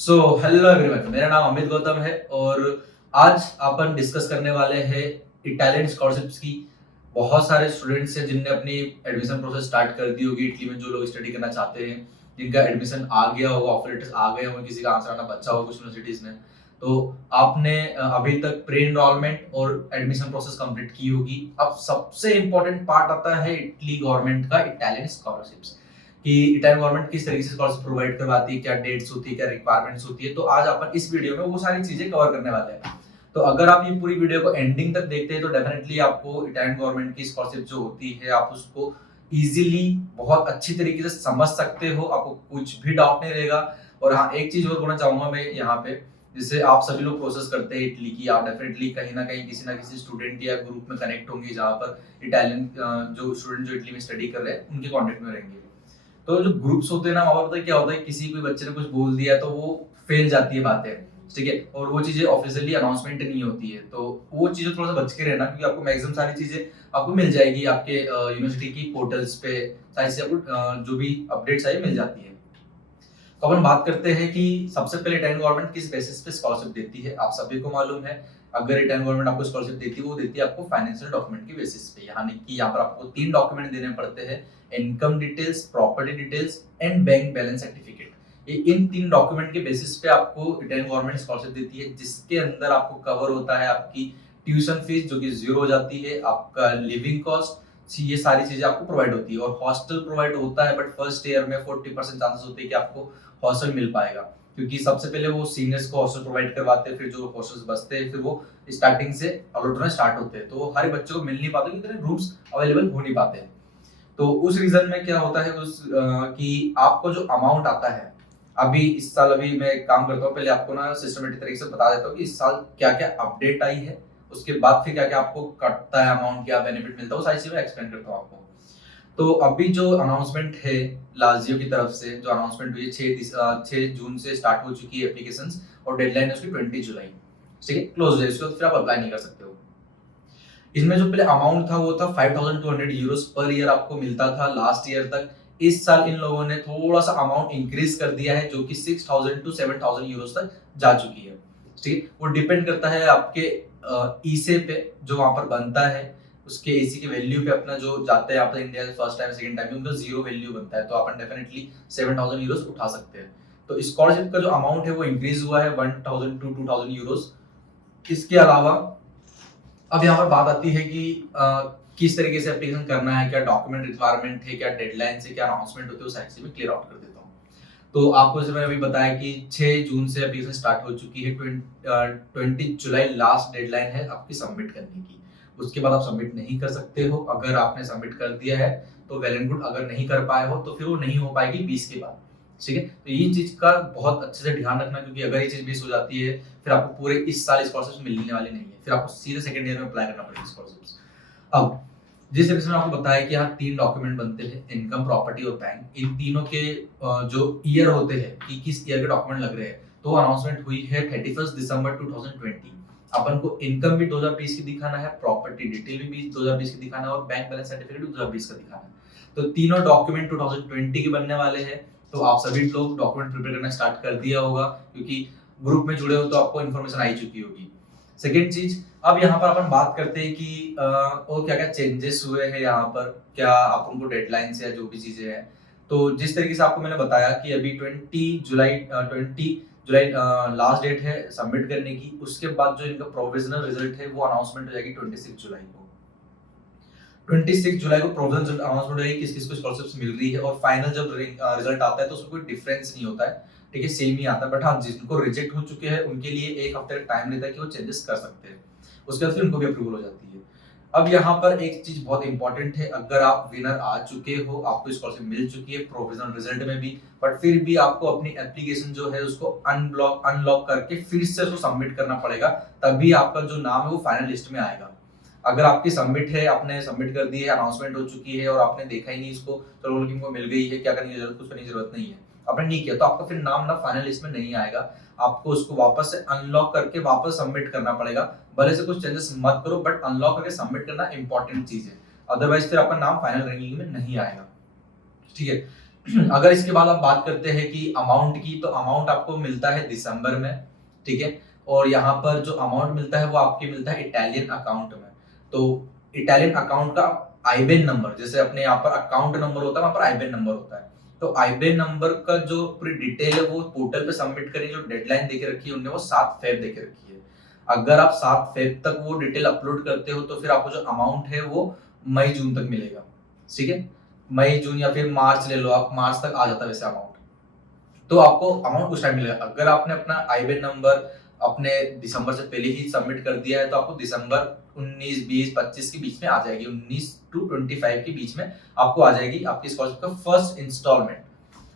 So hello everyone, मेरा नाम अमित गौतम है और आज अपन डिस्कस करने वाले हैं इटालियन स्कॉलरशिप्स की। बहुत सारे स्टूडेंट्स हैं जिनने अपनी एडमिशन प्रोसेस स्टार्ट कर दी होगी इटली में, जो लोग स्टडी करना चाहते हैं, जिनका एडमिशन आ गया होगा, ऑफर लेटर्स आ गए होंगे, किसी का आंसर आना बचा होगा कुछ यूनिवर्सिटीज में। तो आपने अभी तक प्री एनरोलमेंट और एडमिशन प्रोसेस कंप्लीट की होगी। अब सबसे इंपॉर्टेंट पार्ट आता है इटली गवर्नमेंट का इटालियन स्कॉलरशिप्स, कि इटालियन गवर्नमेंट किस तरीके से स्कॉलरशिप प्रोवाइड करवाती है, क्या डेट्स होती है, क्या रिक्वायरमेंट्स होती है। तो आज अपन इस वीडियो में वो सारी चीजें कवर करने वाले हैं। तो अगर आप ये पूरी वीडियो को एंडिंग तक देखते हैं तो डेफिनेटली आपको इटालियन गवर्नमेंट की स्कॉलरशिप जो होती है आप उसको इजीली बहुत अच्छी तरीके से समझ सकते हो, आपको कुछ भी डाउट नहीं रहेगा। और हाँ, एक चीज और बोलना चाहूंगा मैं यहाँ पे, जिससे आप सभी लोग प्रोसेस करते हैं इटली की, आप डेफिनेटली कहीं ना किसी स्टूडेंट या ग्रुप में कनेक्ट होंगे जहाँ पर इटालियन जो स्टूडेंट जो इटली में स्टडी कर रहे हैं उनके कॉन्टेक्ट में रहेंगे। तो जो ग्रुप्स होते हैं ना, वहां पता क्या होता है, किसी कोई बच्चे ने कुछ बोल दिया तो वो फैल जाती है बातें, ठीक है, और वो चीजें ऑफिशियली अनाउंसमेंट नहीं होती है। तो वो चीजें थोड़ा सा बच के रहना, क्योंकि आपको मैक्सिमम सारी चीजें आपको मिल जाएगी आपके यूनिवर्सिटी की पोर्टल्स पे, सारी चीजें आपको जो भी अपडेट्स आई मिल जाती है। तो अपन बात करते हैं कि सबसे पहले इटालियन गवर्नमेंट किस बेसिस पे स्कॉलरशिप देती है। आप सभी को मालूम है, अगर इटालियन गवर्नमेंट आपको स्कॉलरशिप देती है वो देती है आपको फाइनेंशियल डॉक्यूमेंट के बेसिस पे, यानी कि यहाँ पर आपको 3 डॉक्यूमेंट देने पड़ते हैं: income details, property details and bank balance certificate. ये इन 3 डॉक्यूमेंट के बेसिस पे आपको इटालियन गवर्नमेंट स्कॉलरशिप देती है, जिसके अंदर आपको कवर होता है आपकी ट्यूशन फीस जो कि 0 हो जाती है, आपका लिविंग कॉस्ट, ये सारी चीजें आपको प्रोवाइड होती है। और हॉस्टल प्रोवाइड होता है, बट फर्स्ट ईयर में 40% चांसेस होते हैं कि आपको हॉस्टल मिल पाएगा, क्योंकि सबसे पहले वो सीनियर्स को हॉस्टल प्रोवाइड करवाते हैं, फिर जो हॉस्टल्स बचते हैं फिर वो स्टार्टिंग से अलॉट होना स्टार्ट होते हैं। तो हर बच्चे को मिल नहीं पाते, इतने रूम्स अवेलेबल हो नहीं पाते। तो उस रीजन में क्या होता है कि आपको जो अमाउंट आता है, अभी इस साल अभी मैं एक काम करता हूँ, पहले आपको ना सिस्टमेटिक तरीके से बता देता हूँ कि इस साल क्या क्या अपडेट आई है, उसके बाद फिर क्या क्या आपको कटता है अमाउंट, क्या बेनिफिट मिलता है, वो सारी चीजें एक्सप्लेन करता हूँ आपको। तो अभी जो अनाउंसमेंट है लाजियो की तरफ से, जो अनाउंसमेंट हुई है 6 जून से स्टार्ट हो चुकी है एप्लीकेशंस, और डेडलाइन है उसकी 20 जुलाई, ठीक है, क्लोज हो जाए उसके बाद फिर आप अप्लाई नहीं कर सकते हो। इसमें जो पहले अमाउंट था वो था 5200 यूरोस पर ईयर आपको मिलता था लास्ट ईयर तक। इस साल इन लोगों ने थोड़ा सा अमाउंट इंक्रीज कर दिया है, जो कि 6000 टू 7000 यूरोस तक जा चुकी है, ठीक है। वो डिपेंड करता है आपके ईसे पे जो वहां पर बनता है, उसके एसी के वैल्यू पे अपना जो जाता है यहाँ पर India first time second time उनका 0 वैल्यू बनता है, तो अपन डेफिनेटली 7000 यूरोस उठा सकते हैं। तो स्कॉलरशिप का जो अमाउंट है वो इंक्रीज हुआ है 1000 टू 2000 यूरोस। इसके अलावा अब यहाँ पर बात आती है कि किस तरीके से एप्लीकेशन करना है, क्या डॉक्यूमेंट रिक्वायरमेंट है, क्या डेडलाइन से क्या अनाउंसमेंट होती है, वो सारी चीजें मैं क्लियर आउट कर देता हूँ। तो आपको जैसे मैंने अभी बताया कि 6 जून से एप्लीकेशन स्टार्ट हो चुकी है, 20 जुलाई लास्ट डेडलाइन है आपकी सबमिट करने की। उसके बाद आप सबमिट नहीं कर सकते हो। अगर आपने सबमिट कर दिया है तो वेल एंड गुड, अगर नहीं कर पाए हो तो फिर वो नहीं हो पाएगी 20 के बाद, ठीक है। तो ये चीज का बहुत अच्छे से ध्यान रखना, क्योंकि अगर ये चीज मिस हो जाती है फिर आपको पूरे इस साल स्कॉलरशिप मिलने वाली नहीं है, फिर आपको सीधे सेकंड ईयर में अप्लाई करना पड़ेगा स्कॉलरशिप। अब जिस एपिसोड में आपको बताया कि यहाँ 3 डॉक्यूमेंट बनते हैं: इनकम, प्रॉपर्टी और बैंक। इन तीनों के जो ईयर होते हैं कि किस ईयर के डॉक्यूमेंट लग रहे हैं, तो अनाउंसमेंट हुई है 31 दिसंबर 2020। अपन को इनकम भी 2020 की दिखाना है, प्रॉपर्टी डिटेल भी 2020 की दिखाना है, और बैंक बैलेंस सर्टिफिकेट भी 2020 का दिखाना है। तो तीनों डॉक्यूमेंट 2020 के बनने वाले हैं। तो आप सभी लोग डॉक्यूमेंट प्रिपेयर करना स्टार्ट कर दिया होगा, क्योंकि ग्रुप में जुड़े हो तो आपको इन्फॉर्मेशन आई चुकी होगी। सेकेंड चीज, अब यहाँ पर अपन बात करते हैं कि और क्या क्या चेंजेस हुए हैं यहाँ पर, क्या आप उनको डेडलाइन से या जो भी चीजें हैं। तो जिस तरीके से आपको मैंने बताया कि अभी 20 जुलाई लास्ट डेट है सबमिट करने की, उसके बाद जो इनका प्रोविजनल रिजल्ट है वो अनाउंसमेंट हो जाएगी 26 जुलाई को। 26 जुलाई को प्रोविजनल अनाउंसमेंट हो जाएगी किस किस को स्कॉलरशिप मिल रही है, और फाइनल जब रिजल्ट आता है तो उसमें कोई डिफरेंस नहीं होता है, ठीक है, सेम ही आता है। बट हाँ, जिनको रिजेक्ट हो चुके हैं उनके लिए 1 हफ्ते का टाइम रहता है कि वो चेंजेस कर सकते हैं, उसके बाद फिर उनको भी अप्रूवल हो जाती है। अब यहाँ पर एक चीज बहुत इंपॉर्टेंट है, अगर आप विनर आ चुके हो, आपको स्कॉलरशिप मिल चुकी है प्रोविजनल रिजल्ट में भी, बट फिर भी आपको अपनी एप्लीकेशन जो है उसको अनलॉक करके फिर से उसको सबमिट करना पड़ेगा, तभी आपका जो नाम है वो फाइनल लिस्ट में आएगा। अगर आपकी सबमिट है, आपने सबमिट कर दी है, अनाउंसमेंट हो चुकी है और आपने देखा ही नहीं इसको, चलो बोल को मिल गई है, क्या करने की जरूरत, कुछ करने की जरूरत नहीं है, आपने नहीं किया, तो आपका फिर नाम ना फाइनल लिस्ट में नहीं आएगा। आपको उसको वापस से अनलॉक करके वापस सबमिट करना पड़ेगा। भले से कुछ चेंजेस मत करो, बट अनलॉक करके सबमिट करना इंपॉर्टेंट चीज है, अदरवाइज फिर आपका नाम फाइनल रैंकिंग में नहीं आएगा, ठीक है। अगर इसके बाद हम बात करते हैं कि अमाउंट की, तो अमाउंट आपको मिलता है दिसंबर में, ठीक है। और यहाँ पर जो अमाउंट मिलता है वो आपके मिलता है इटालियन अकाउंट में। तो इटालियन अकाउंट का आईबेन नंबर, जैसे अपने यहाँ पर अकाउंट नंबर होता है, वहां पर आईबेन नंबर होता है। तो आईबेन नंबर का जो पूरी डिटेल है वो पोर्टल पे सबमिट करेंगे। जो डेडलाइन देके रखी है उन्होंने वो 7 फेब देके रखी है। अगर आप 7 फेब तक वो डिटेल अपलोड करते हो तो फिर आपको जो अमाउंट है वो मई जून तक मिलेगा, ठीक है। मई जून या फिर मार्च ले लो, आप मार्च तक आ जाता है वैसे अमाउंट। तो आपको अमाउंट उस टाइम मिलेगा। अगर आपने अपना आईबेन नंबर अपने दिसंबर से पहले ही सबमिट कर दिया है तो आपको दिसंबर 19, 20, 25 के बीच में आ जाएगी। 19 टू 25 के बीच में आपको आ जाएगी आपकी स्कॉलरशिप का फर्स्ट इंस्टॉलमेंट।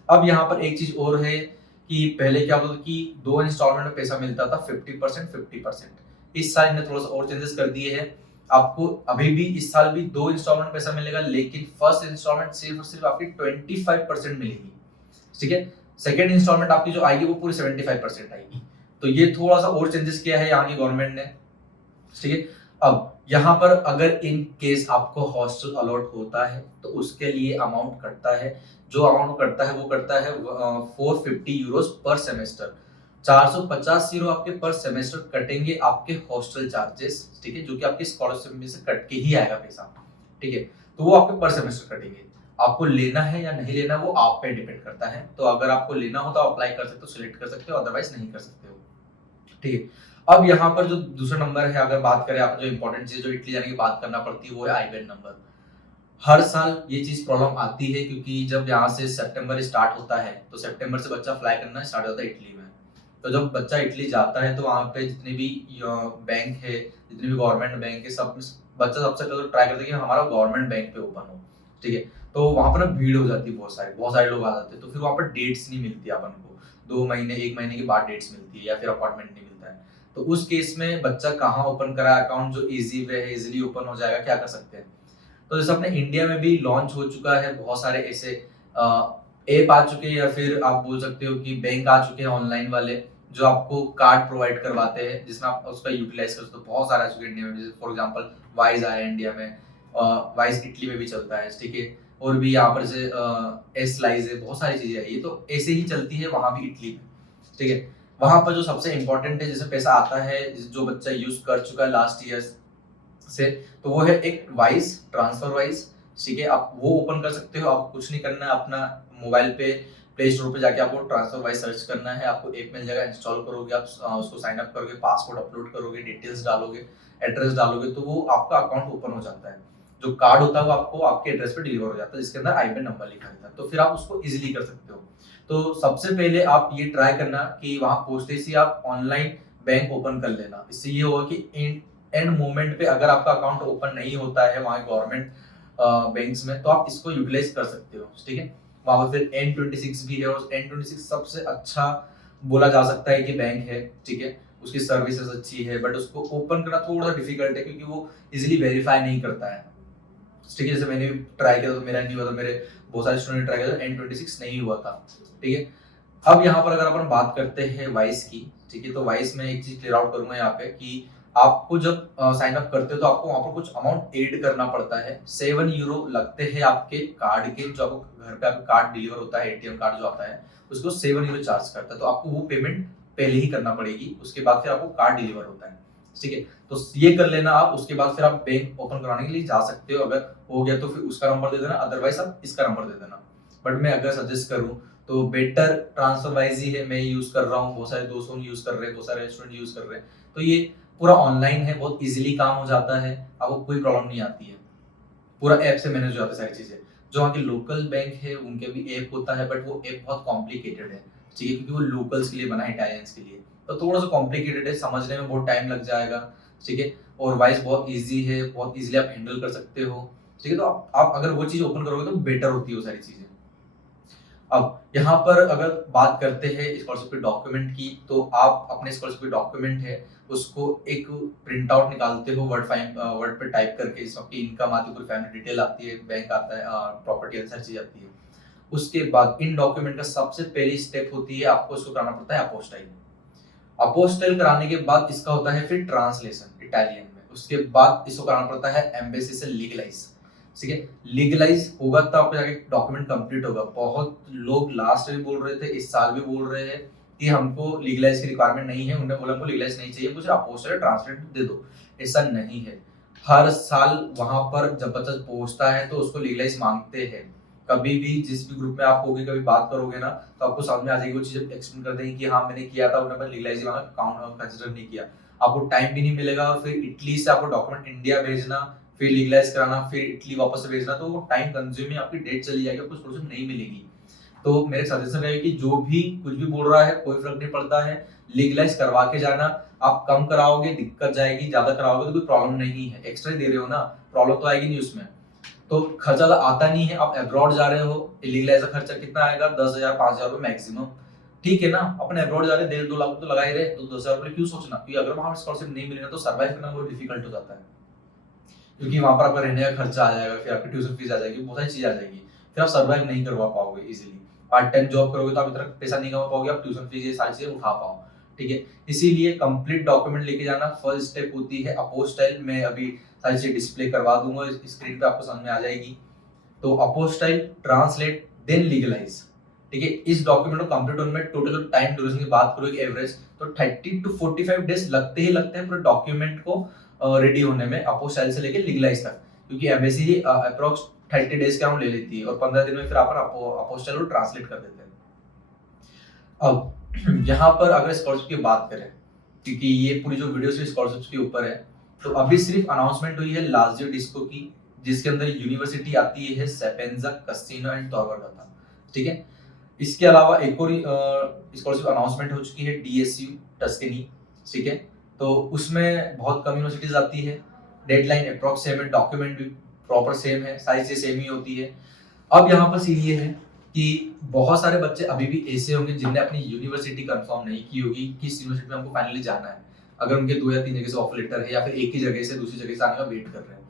अब यहाँ पर एक चीज और है कि पहले क्या होता था कि 2 इंस्टॉलमेंट में पैसा मिलता था 50%, 50%। इस साल इन्होंने थोड़ा सा और चेंजेस कर दिए हैं। आपको अभी भी इस साल भी 2 इंस्टॉलमेंट पैसा मिलेगा, लेकिन फर्स्ट इंस्टॉलमेंट सिर्फ और सिर्फ आपकी 25% मिलेगी, ठीक है। सेकेंड इंस्टॉलमेंट आपकी जो आएगी वो पूरी 75% आएगी। तो ये थोड़ा सा और चेंजेस किया है यहाँ की गवर्नमेंट ने, ठीक है। अब यहाँ पर अगर इन केस आपको हॉस्टल अलॉट होता है तो उसके लिए अमाउंट कटता है। जो अमाउंट कटता है वो कटता है 450 यूरोस पर सेमेस्टर। 450 यूरो आपके पर सेमेस्टर कटेंगे आपके हॉस्टल चार्जेस, ठीक है, जो कि आपकी स्कॉलरशिप में से कट के ही आएगा पैसा, ठीक है। तो वो आपके पर सेमेस्टर कटेंगे। आपको लेना है या नहीं लेना वो आप पे डिपेंड करता है। तो अगर आपको लेना हो तो अप्लाई कर सकते हो, सिलेक्ट कर सकते हो, अदरवाइज नहीं कर सकते हो, ठीक है। अब यहाँ पर जो दूसरा नंबर है, अगर बात करें आप, जो इंपॉर्टेंट चीज जो इटली जाने की बात करना पड़ती है वो है आईबेन नंबर। हर साल ये चीज प्रॉब्लम आती है क्योंकि जब यहाँ से सितंबर स्टार्ट होता है तो सितंबर से बच्चा फ्लाई करना स्टार्ट होता है इटली में। तो जब बच्चा इटली जाता है तो वहाँ पे जितने भी बैंक है, जितने भी गवर्नमेंट बैंक है, सब बच्चा सबसे पहले ट्राई करता है कि हमारा गवर्नमेंट बैंक पे ओपन हो, ठीक है। तो वहाँ पर ना भीड़ हो जाती है, बहुत सारे लोग आ जाते हैं। तो फिर वहाँ पर डेट्स नहीं मिलती अपन को, 2 महीने 1 महीने के बाद डेट्स मिलती है या फिर अपॉइंटमेंट नहीं मिलता है। तो उस केस में बच्चा कहाँ ओपन करा अकाउंट, जो इजी वे है, इजिली ओपन हो जाएगा, क्या कर सकते हैं। तो जैसे अपने इंडिया में भी लॉन्च हो चुका है, बहुत सारे ऐसे ऐप आ चुके हैं या फिर आप बोल सकते हो कि बैंक आ चुके हैं ऑनलाइन वाले, जो आपको कार्ड प्रोवाइड करवाते हैं जिसमें आप उसका यूटिलाइज कर सकते हो। बहुत सारा चुके इंडिया में, जैसे फॉर एग्जांपल वाइज आया इंडिया में, वाइज इटली में भी चलता है, ठीक है। और भी यहाँ पर से एस लाइज है, बहुत सारी चीजें आई है, तो ऐसे ही चलती है वहां भी इटली में, ठीक है। वहां पर जो सबसे इंपॉर्टेंट है, जैसे पैसा आता है जो बच्चा यूज कर चुका है लास्ट ईयर से, तो वो है एक वाइज ट्रांसफर वाइज, ठीक है। आप वो ओपन कर सकते हो, आपको कुछ नहीं करना है, अपना मोबाइल पे प्ले स्टोर पे जाके आपको ट्रांसफर वाइज सर्च करना है, आपको ऐप मिल जाएगा, इंस्टॉल करोगे आप, उसको साइन अप करोगे, पासवर्ड अपलोड करोगे, डिटेल्स डालोगे, एड्रेस डालोगे, तो वो आपका अकाउंट ओपन हो जाता है। जो कार्ड होता है वो आपको आपके एड्रेस पे डिलीवर हो जाता है, जिसके अंदर आईबीएन नंबर लिखा रहता है। तो फिर आप उसको इजीली कर सकते हो। तो सबसे पहले आप ये ट्राई करना कि वहां पहुंचते ही आप ऑनलाइन बैंक ओपन कर लेना। इससे ये होगा कि एंड मोमेंट पे अगर आपका अकाउंट ओपन नहीं होता है वहाँ गवर्नमेंट बैंक्स में, तो आप इसको यूटिलाइज कर सकते हो, ठीक है। वहां पर फिर N26 भी है, और N26 सबसे अच्छा बोला जा सकता है कि बैंक है, ठीक है। उसकी सर्विसेज अच्छी है, बट उसको ओपन करना थोड़ा डिफिकल्ट है क्योंकि वो इजीली वेरीफाई नहीं करता है, ठीक है। जैसे मैंने भी ट्राई किया तो मेरा नहीं हुआ था, मेरे बहुत सारे स्टूडेंट ट्राई किया तो N26 नहीं हुआ था, ठीक है। अब यहाँ पर अगर अपन बात करते हैं वाइस की, ठीक है, तो वाइस में एक चीज क्लियर आउट करूंगा यहाँ पे कि आपको जब साइन अप करते हो तो आपको वहां पर कुछ अमाउंट एड करना पड़ता है। 7 यूरो लगते हैं आपके कार्ड के, जो आपको घर पे आपका कार्ड डिलीवर होता है, एटीएम कार्ड जो आता है उसको 7 यूरो चार्ज करता है। तो आपको वो पेमेंट पहले ही करना पड़ेगी, उसके बाद फिर आपको कार्ड डिलीवर होता है, ठीक है। तो ये कर लेना आप, उसके बाद फिर आप बैंक ओपन कराने के लिए जा सकते हो। अगर हो गया तो फिर उसका नंबर दे देना, अदरवाइज आप इसका नंबर दे देना। बट मैं अगर सजेस्ट करूं तो बेटर ट्रांसफर वाइज ही है, मैं यूज कर रहा हूँ, बहुत सारे दोस्तों यूज कर रहे हैं, बहुत सारे स्टूडेंट यूज कर रहे हैं। तो ये पूरा ऑनलाइन है, बहुत इजीली काम हो जाता है, आपको कोई प्रॉब्लम नहीं आती है, पूरा ऐप से मैनेज हो जाता है सारी चीजें। जो वहाँ के लोकल बैंक है उनके भी ऐप होता है, बट वो ऐप बहुत कॉम्प्लिकेटेड है, ठीक है, क्योंकि वो लोकल्स के लिए बना है, इटालियंस के लिए। तो थोड़ा सा कॉम्प्लिकेटेड है, समझने में बहुत टाइम लग जाएगा, ठीक है। और वाइस बहुत इजी है, बहुत इजीली आप हैंडल कर सकते हो, ठीक है। तो आप अगर वो चीज ओपन करोगे तो बेटर होती है वो सारी चीजें। अब यहाँ पर अगर बात करते हैं स्कॉलरशिप के डॉक्यूमेंट की, तो आप अपने स्कॉलरशिप के डॉक्यूमेंट है उसको एक प्रिंट आउट निकालते हो, वर्ड पे टाइप करके, इसमें आपकी इनकम आती है, पूरी फैमिली डिटेल आती है, बैंक आता है, प्रॉपर्टी सारी चीज आती है। उसके बाद इन डॉक्यूमेंट का सबसे पहली स्टेप होती है, आपको इसको कराना पड़ता है अपोस्टाइल। अपोस्टाइल कराने के बाद इसका होता है फिर ट्रांसलेशन इटालियन में, उसके बाद इसको कराना पड़ता है एम्बेसी से लीगलाइज। ठीक है। लीगलाइज होगा तो आपका जाके डॉक्यूमेंट कंप्लीट होगा। बहुत लोग लास्ट में बोल रहे थे, इस साल भी बोल रहे हैं कि हमको लीगलाइज की रिक्वायरमेंट नहीं है, उन्होंने बोला हमको लीगलाइज नहीं चाहिए, मुझे अपोस्टल ट्रांसलेट दे दो। ऐसा नहीं है, हर साल वहां पर जब बच्चा पहुंचता है तो उसको लीगलाइज मांगते हैं। कभी भी जिस भी ग्रुप में आप होगे, कभी बात करोगे ना, तो आपको समझ में आ जाएगी, वो चीज एक्सप्लेन कर देंगे कि हाँ मैंने किया था, उन्होंने लीगलाइज मांगा, काउंट कंसिडर नहीं किया। आपको टाइम भी नहीं मिलेगा, और फिर इटली से आपको डॉक्यूमेंट इंडिया भेजना, फिर लीगलाइज कराना, फिर इटली वापस से भेजना, तो वो टाइम कंज्यूमिंग, आपकी डेट चली जाएगी, आपको स्कॉलरशिप नहीं मिलेगी। तो मेरे सजेशन रहेगा कि जो भी कुछ भी बोल रहा है कोई फर्क नहीं पड़ता है, लीगलाइज करवा के जाना। आप कम कराओगे दिक्कत जाएगी, ज्यादा कराओगे तो कोई प्रॉब्लम नहीं है, एक्स्ट्रा दे रहे हो ना, प्रॉब्लम तो आएगी नहीं उसमें। तो खर्चा आता नहीं है, आप अब्रॉड जा रहे हो, लीगलाइज का खर्चा कितना आएगा, 10,000 5,000 रुपए मैक्सिमम। ठीक है ना, अपन अब्रॉड जा रहे 1.5-2 लाख तो लगा ही रहे, तो 10,000 रुपए क्यों सोचना, क्योंकि अगर वहां स्कॉलरशिप नहीं मिलेगा तो सर्वाइव करना बहुत डिफिकल्ट हो जाता है। क्योंकि वहां पर आपका रहने का खर्चा आ जाएगा, फिर आपकी ट्यूशन फीस आ जाएगी, बहुत सारी चीज आ जाएगी, फिर आप सर्वाइव नहीं करवा पाओगे इजीली। पार्ट टाइम जॉब करोगे तो आप इतना पैसा नहीं कमा पाओगे, आप ट्यूशन फीस ये सारी चीजें उठा पाओ। ठीक है, इसीलिए कंप्लीट डॉक्यूमेंट लेके जाना फर्स्ट स्टेप होती है। अपोस्टाइल में अभी सारी चीजें डिस्प्ले करवा दूंगा, स्क्रीन पे आपको समझ में आ जाएगी। तो अपोस्टाइल, ट्रांसलेट, देन लीगलाइज। ठीक है, इस डॉक्यूमेंट को कंप्लीट होने में टोटल टाइम ड्यूरेशन की बात करो एवरेज, तो 30 to 45 डेज लगते ही लगते हैं पूरे डॉक्यूमेंट को रेडी होने में, अपोस्टाइल से लेके लीगलाइज तक। क्योंकि एम्बेसी अप्रोक्स 30 डेज का ले लेती है, और 15 दिन में फिर अपन अपोस्टाइल को ट्रांसलेट कर देते हैं। अब यहाँ पर अगर स्कॉलरशिप की बात करें, क्योंकि ये पूरी जो वीडियो स्कॉलरशिप के ऊपर है, तो अभी सिर्फ अनाउंसमेंट हुई है लाजियो डिस्को की, जिसके अंदर यूनिवर्सिटी आती है सेपेंजा, कस्टिनो एंड tor वर्गाता। ठीक है, इसके अलावा एक और स्कॉलरशिप अनाउंसमेंट हो चुकी है, डीएसयू टस्केनी। ठीक है, तो उसमें बहुत कम यूनिवर्सिटीज आती है, डेडलाइन अप्रॉक्स सेम है, डॉक्यूमेंट भी प्रॉपर सेम है, सारी चीजें सेम ही होती है। अब यहाँ पर सीन ये है कि बहुत सारे बच्चे अभी भी ऐसे होंगे जिनने अपनी यूनिवर्सिटी कंफर्म नहीं की होगी, किस यूनिवर्सिटी में हमको फाइनली जाना है। अगर उनके 2 या 3 जगह से ऑफर लेटर है, या फिर एक ही जगह से दूसरी जगह से आने का वेट कर रहे हैं,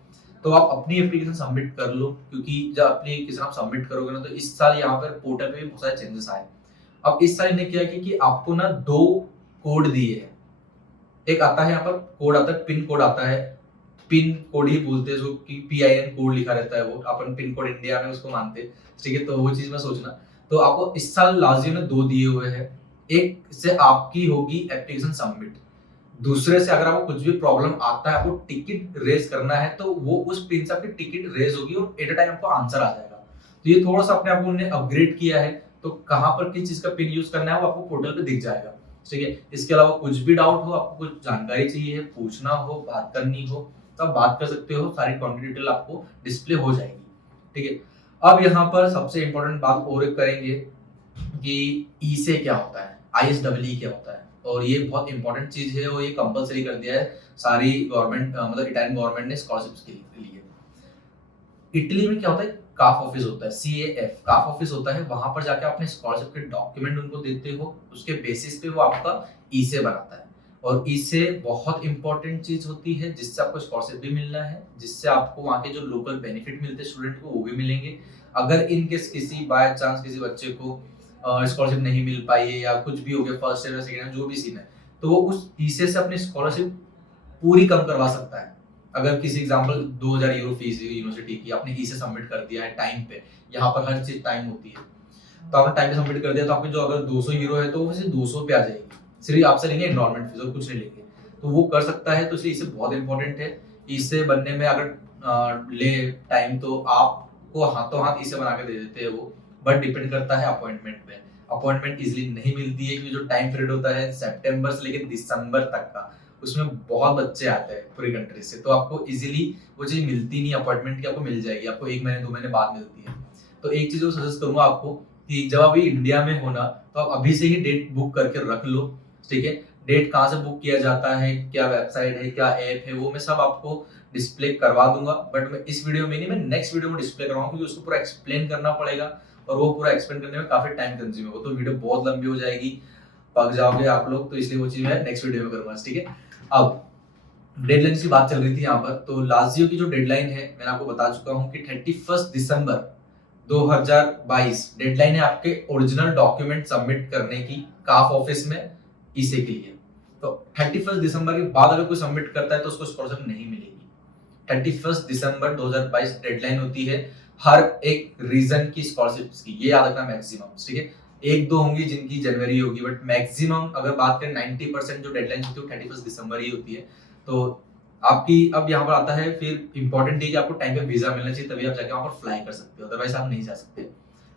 तो आप अपनी एप्लीकेशन सबमिट कर लो। क्योंकि जब अपनी एप्लीकेशन आप सबमिट करोगे ना, तो इस साल यहाँ पर पोर्टल पे भी बहुत सारे चेंजेस आए। अब इस साल इन्हें क्या किया कि आपको ना 2 कोड दिए हैं। एक आता है यहाँ पर कोड आता है, पिन कोड आता है, पिन कोड ही बोलते हैं, जो कि PIN कोड लिखा रहता है, वो अपन पिन कोड इंडिया में उसको मानते हैं। ठीक है, तो वो चीज में सोचना। तो आपको इस साल लाजियो ने 2 दिए हुए हैं। एक से आपकी होगी एप्लीकेशन सबमिट, दूसरे से अगर आपको कुछ भी प्रॉब्लम आता है, आपको टिकट रेज करना है, तो वो उस पिन से आपकी टिकट रेज होगी और एट अ टाइम आपको आंसर आ जाएगा। तो ये थोड़ा सा अपने आप को उन्होंने अपग्रेड किया है, तो कहाँ पर किस चीज का पिन यूज करना है वो आपको पोर्टल पे दिख जाएगा। ठीक है, इसके अलावा कुछ भी डाउट हो, आपको कुछ जानकारी चाहिए, पूछना हो, बात करनी हो, तो आप बात कर सकते हो, सारी कॉन्टेक्ट डिटेल आपको डिस्प्ले हो जाएगी। ठीक है, अब यहाँ पर सबसे इंपॉर्टेंट बात और एक करेंगे कि ई से क्या होता है, ISEE क्या होता है, और ये बहुत इंपॉर्टेंट चीज है, और ये कंपलसरी कर दिया है सारी गवर्नमेंट, मतलब इटालियन गवर्नमेंट ने स्कॉलरशिप के लिए। इटली में क्या होता है, काफ ऑफिस होता है, CAF काफ ऑफिस होता है, वहां पर जाके अपने स्कॉलरशिप के डॉक्यूमेंट उनको देते हो, उसके बेसिस पे वो आपका ई से बनाता है। और ई से बहुत इंपॉर्टेंट चीज होती है, जिससे आपको स्कॉलरशिप भी मिलना है, जिससे आपको वहाँ के जो लोकल बेनिफिट मिलते हैं स्टूडेंट को, वो भी मिलेंगे। अगर इन केस किसी बाय चांस किसी बच्चे को स्कॉलरशिप नहीं मिल पाई है, या कुछ भी हो गया, फर्स्ट ईयर सेकंड ईयर जो भी सीन है, तो वो उस ईसे से अपनी स्कॉलरशिप पूरी कम करवा सकता है। अगर किसी एग्जांपल 2,000 यूरो फीस है यूनिवर्सिटी की, आपने ई से सबमिट कर दिया है टाइम पे, यहाँ पर हर चीज टाइम होती है, तो आपने टाइम पे सबमिट कर दिया, तो आपकी जो अगर 200 यूरो है, तो वो सिर्फ 200 पे आ जाएगी, सिर्फ आपसे लेंगे एनरोलमेंट फीस और कुछ नहीं लेंगे। तो वो कर सकता है, तो इसलिए इसे बहुत इंपॉर्टेंट है। इससे बनने में अगर ले टाइम, तो आपको हाथों हाथ इसे बना के दे देते हैं वो, बट डिपेंड करता है अपॉइंटमेंट पे। अपॉइंटमेंट इजिली नहीं मिलती है, क्योंकि जो टाइम पीरियड होता है सितंबर से लेकर दिसंबर तक का, उसमें बहुत बच्चे आते हैं पूरी कंट्री से, तो आपको इजीली वो चीज मिलती नहीं अपॉइंटमेंट की, आपको मिल जाएगी, आपको 1 महीने 2 महीने बाद मिलती है। तो एक चीज सजेस्ट करूंगा आपको कि जब अभी इंडिया में होना, तो आप अभी से ही डेट बुक करके रख लो। ठीक है, डेट कहाँ से बुक किया जाता है, क्या वेबसाइट है, क्या ऐप है, वो मैं सब आपको डिस्प्ले करवा दूंगा, बट मैं इस वीडियो में नहीं, मैं नेक्स्ट वीडियो में डिस्प्ले करवाऊंगा, क्योंकि उसको पूरा एक्सप्लेन करना पड़ेगा, और वो पूरा एक्सप्लेन करने में काफी टाइम कंज्यूम होगा, तो वीडियो बहुत लंबी हो जाएगी, पक जाओगे आप लोग, तो इसलिए वो चीज मैं नेक्स्ट वीडियो में करूंगा। ठीक है, अब डेडलाइन की बात चल रही थी यहाँ पर, तो लाजियो की जो डेडलाइन है मैंने आपको बता चुका हूँ कि 31 दिसंबर 2022 डेडलाइन है आपके ओरिजिनल डॉक्यूमेंट सबमिट करने की काफ ऑफिस में ईसे के लिए। तो 31 दिसंबर के बाद अगर कोई सबमिट करता है तो उसको स्कॉलरशिप नहीं मिलेगी। 31 दिसंबर 2022 डेडलाइन होती है हर एक रीजन की स्कॉलरशिप्स की, ये याद रखना मैक्सिमम, ठीक है। एक दो होंगी जिनकी जनवरी होगी, बट मैक्सिमम अगर बात करें 90% जो डेडलाइन होती है वो 31 दिसंबर ही होती है। तो आपकी अब यहाँ पर आता है फिर इंपॉर्टेंट है कि आपको टाइम पे वीजा मिलना चाहिए, तभी आप जाके वहां पर फ्लाई कर सकते हो, अदरवाइज आप नहीं जा सकते।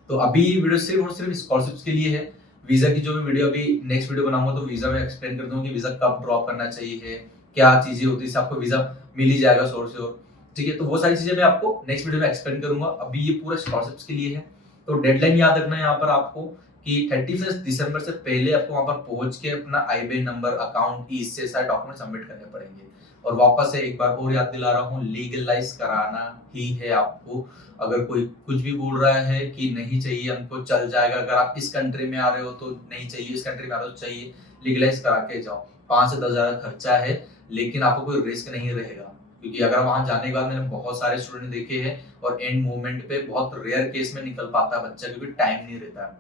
तो अभी वीडियो सिर्फ और सिर्फ स्कॉलरशिप्स के लिए है। वीजा की जो मैं वीडियो अभी नेक्स्ट वीडियो बनाऊंगा तो वीजा में एक्सप्लेन कर दूंगा कि वीजा कब ड्रॉप करना चाहिए, क्या चीजें होती है, आपको वीजा मिल ही जाएगा सोर्स से, ठीक है। तो वो सारी चीजें मैं आपको नेक्स्ट वीडियो में एक्सप्लेन करूंगा, अभी ये पूरा स्कॉलरशिप्स के लिए है। तो डेडलाइन याद रखना है यहाँ पर आपको कि 31 दिसंबर से पहले आपको वहां पर पहुंच के अपना IBAN नंबर, अकाउंट, इससे सारे डॉक्यूमेंट सबमिट करने पड़ेंगे। और वापस से एक बार और याद दिला रहा हूँ, लीगलाइज कराना ही है आपको। अगर कोई कुछ भी बोल रहा है कि नहीं चाहिए हमको, चल जाएगा, अगर आप इस कंट्री में आ रहे हो तो नहीं चाहिए, इस कंट्री में आ रहे हो तो चाहिए, लीगलाइज करा के जाओ। 5 से 10 हजार खर्चा है, लेकिन आपको कोई रिस्क नहीं रहेगा, क्योंकि अगर वहां जाने के बाद मैंने बहुत सारे स्टूडेंट देखे हैं और एंड मोमेंट पे बहुत रेयर केस में निकल पाता है बच्चा, क्योंकि टाइम नहीं रहता है,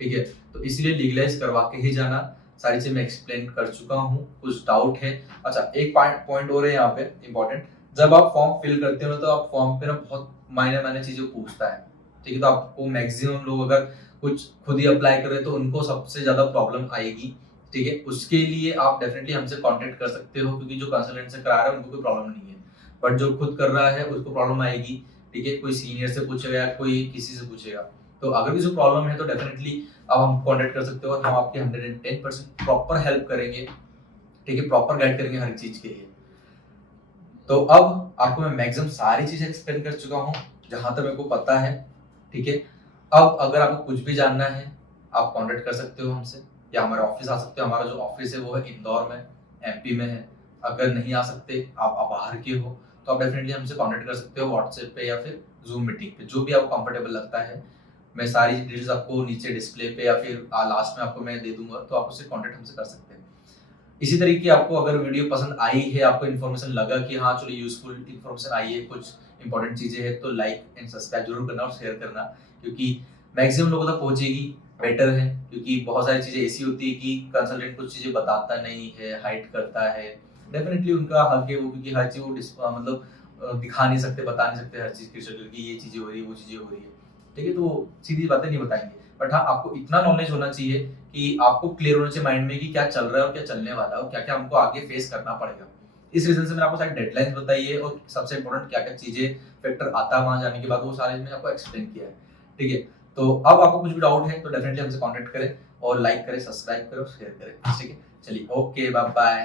ठीक है। तो इसलिए लीगलाइज करवा के ही जाना। सारी चीज मैं एक्सप्लेन कर चुका हूँ, कुछ डाउट है? अच्छा, एक पॉइंट और है यहाँ पे इम्पोर्टेंट, जब आप फॉर्म फिल करते हो तो आप फॉर्म पे ना बहुत मायने चीजें पूछता है, ठीक है। तो आपको मैक्सिमम लोग अगर कुछ खुद ही अप्लाई करें तो उनको सबसे ज्यादा प्रॉब्लम आएगी, ठीक है। उसके लिए आप डेफिनेटली हमसे कांटेक्ट कर सकते हो, क्योंकि जो कंसल्टेंट से करा रहा है उनको कोई प्रॉब्लम नहीं है, बट जो खुद कर रहा है उसको प्रॉब्लम आएगी, ठीक है। कोई सीनियर से पूछेगा या कोई किसी से पूछेगा, तो अगर भी जो प्रॉब्लम है तो डेफिनेटली आप हम कांटेक्ट कर सकते हो और हम आपके 110% प्रॉपर हेल्प करेंगे, ठीक है, प्रॉपर गाइड करेंगे हर चीज के लिए। तो अब आपको मैं मैक्सिमम सारी चीजें एक्सप्लेन कर चुका हूँ जहां तक मेरे को पता है, ठीक है। अब अगर आपको कुछ भी जानना है आप कांटेक्ट कर सकते हो हमसे, या हमारे ऑफिस आ सकते हो। हमारा जो ऑफिस है वो है इंदौर में, MP में है। अगर नहीं आ सकते, आप बाहर के हो, तो आप डेफिनेटली हमसे कांटेक्ट कर सकते हो व्हाट्सएप पे या फिर जूम मीटिंग पे, जो भी आपको कंफर्टेबल लगता है। मैं सारी डिटेल्स आपको नीचे डिस्प्ले पे या फिर लास्ट में आपको मैं दे दूंगा, तो आप उससे कांटेक्ट हमसे कर सकते हैं। इसी तरीके आपको अगर वीडियो पसंद आई है, आपको इन्फॉर्मेशन लगा कि हाँ चलो यूजफुल इन्फॉर्मेशन आई है, कुछ इंपॉर्टेंट चीजें हैं, तो लाइक एंड सब्सक्राइब जरूर करना और शेयर करना, क्योंकि मैक्सिमम लोगों तक पहुंचेगी, बेटर है। क्योंकि बहुत सारी चीजें ऐसी होती है कि कंसल्टेंट कुछ चीजें बताता नहीं है, हाइड करता है, डेफिनेटली उनका हक है वो, क्योंकि हर चीज वो मतलब दिखा नहीं सकते, बता नहीं सकते हर चीज की शक्ल की, ये चीजें हो रही है, वो चीजें हो रही है, ठीक है। तो सीधी बातें नहीं बताएंगे, बट हाँ आपको इतना नॉलेज होना चाहिए कि आपको क्लियर होना चाहिए माइंड में कि क्या चल रहा है और क्या चलने वाला है और क्या क्या हमको आगे फेस करना पड़ेगा। इस रीजन से मैंने आपको सारी डेडलाइंस बताई है और सबसे इंपॉर्टेंट क्या क्या चीजें फैक्टर आता है वहां जाने के बाद, वो सारे मैंने आपको एक्सप्लेन किया है, ठीक है। तो अब आपको कुछ भी डाउट है तो डेफिनेटली हमसे कॉन्टेक्ट करें और लाइक करें, सब्सक्राइब करें और शेयर करें, ठीक है। चलिए, ओके, बाय बाय।